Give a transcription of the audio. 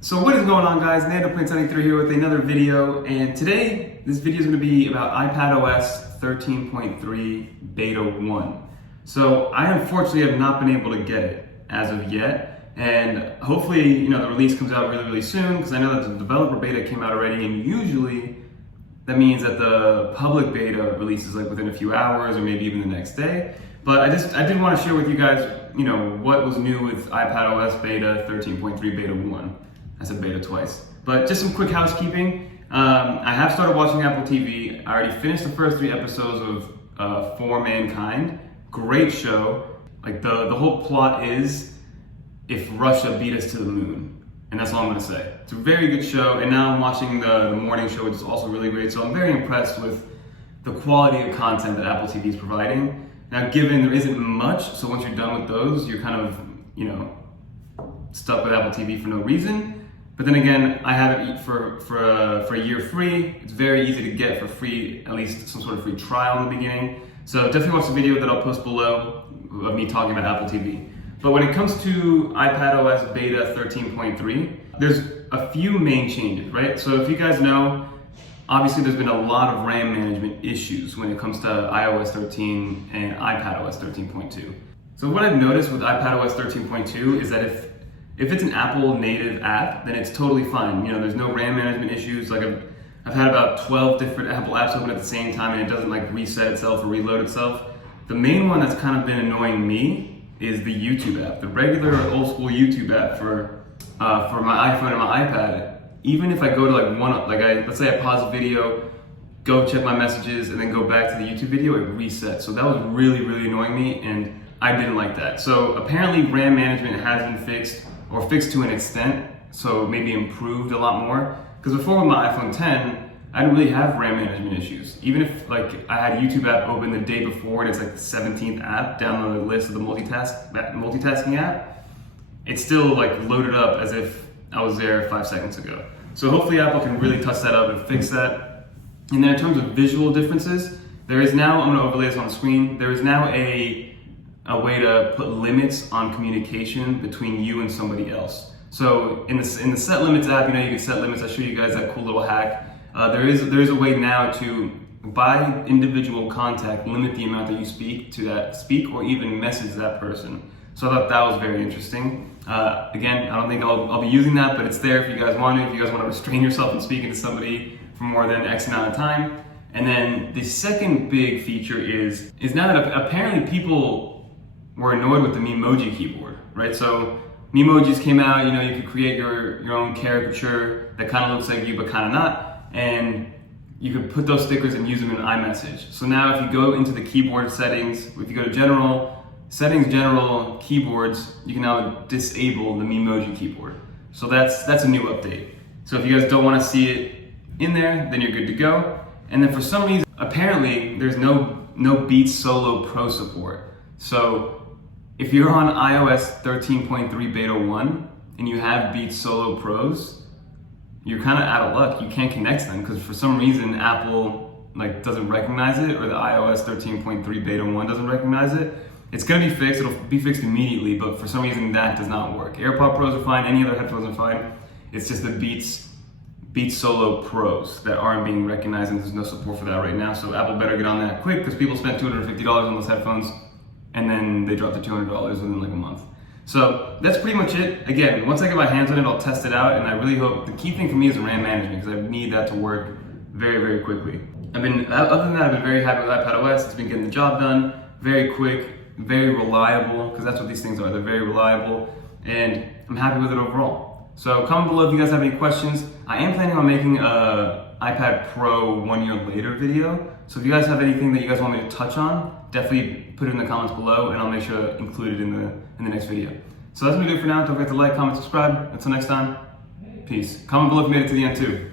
So what is going on, guys? NandoPlane73 here with another video, and today this video is going to be about iPadOS 13.3 Beta 1. So I unfortunately have not been able to get it as of yet, and hopefully the release comes out really soon, because I know that the developer beta came out already, and usually that means that the public beta releases like within a few hours or maybe even the next day. But I did want to share with you guys, what was new with iPadOS beta 13.3 Beta 1. I said beta twice. But just some quick housekeeping. I have started watching Apple TV. I already finished the first 3 episodes of For Mankind. Great show. Like the whole plot is if Russia beat us to the moon. And that's all I'm gonna say. It's a very good show. And now I'm watching the morning show, which is also really great. So I'm very impressed with the quality of content that Apple TV is providing. Now, given there isn't much, so once you're done with those, you're kind of, stuck with Apple TV for no reason. But then again, I have it for a year free. It's very easy to get for free, at least some sort of free trial in the beginning. So definitely watch the video that I'll post below of me talking about Apple TV. But when it comes to iPadOS beta 13.3, there's a few main changes, right? So if you guys know, obviously there's been a lot of RAM management issues when it comes to iOS 13 and iPadOS 13.2. So what I've noticed with iPadOS 13.2 is that if it's an Apple native app, then it's totally fine. There's no RAM management issues. Like I've had about 12 different Apple apps open at the same time, and it doesn't like reset itself or reload itself. The main one that's kind of been annoying me is the YouTube app, the regular old school YouTube app for my iPhone and my iPad. Even if I go to let's say I pause a video, go check my messages, and then go back to the YouTube video, it resets. So that was really annoying me, and I didn't like that. So apparently RAM management has been fixed, or fixed to an extent, so maybe improved a lot more. Because before with my iPhone 10, I didn't really have RAM management issues. Even if I had a YouTube app open the day before and it's like the 17th app down on the list of the multitasking app, it's still loaded up as if I was there 5 seconds ago. So hopefully Apple can really touch that up and fix that. And then in terms of visual differences, there is now, I'm gonna overlay this on the screen, there is now a way to put limits on communication between you and somebody else. So in the set limits app, you can set limits. I'll show you guys that cool little hack. There is a way now to, by individual contact, limit the amount that you speak or even message that person. So I thought that was very interesting. Again, I don't think I'll be using that, but it's there if you guys want to. If you guys want to restrain yourself from speaking to somebody for more than X amount of time. And then the second big feature is now that apparently people were annoyed with the Emoji Keyboard, right? So Memojis came out, you could create your own caricature that kind of looks like you but kind of not, and you could put those stickers and use them in iMessage. So now if you go into the keyboard settings, if you go to general keyboards, you can now disable the Emoji Keyboard. So that's a new update. So if you guys don't want to see it in there, then you're good to go. And then for some reason, apparently there's no Beats Solo Pro support. So if you're on iOS 13.3 Beta 1 and you have Beats Solo Pros, you're kind of out of luck. You can't connect them because for some reason Apple doesn't recognize it, or the iOS 13.3 Beta 1 doesn't recognize it. It's gonna be fixed. It'll be fixed immediately, but for some reason that does not work. AirPod Pros are fine. Any other headphones are fine. It's just the Beats Solo Pros that aren't being recognized, and there's no support for that right now. So Apple better get on that quick, because people spent $250 on those headphones, and then they dropped to $200 within a month. So that's pretty much it. Again, once I get my hands on it, I'll test it out, and I really hope, the key thing for me is RAM management, because I need that to work very quickly. Other than that, I've been very happy with iPadOS. It's been getting the job done, very quick, very reliable, because that's what these things are. They're very reliable, and I'm happy with it overall. So comment below if you guys have any questions. I am planning on making a iPad Pro 1 year later video. So if you guys have anything that you guys want me to touch on, definitely put it in the comments below, and I'll make sure to include it in the next video. So that's gonna do it for now. Don't forget to like, comment, subscribe. Until next time, peace. Comment below if you made it to the end too.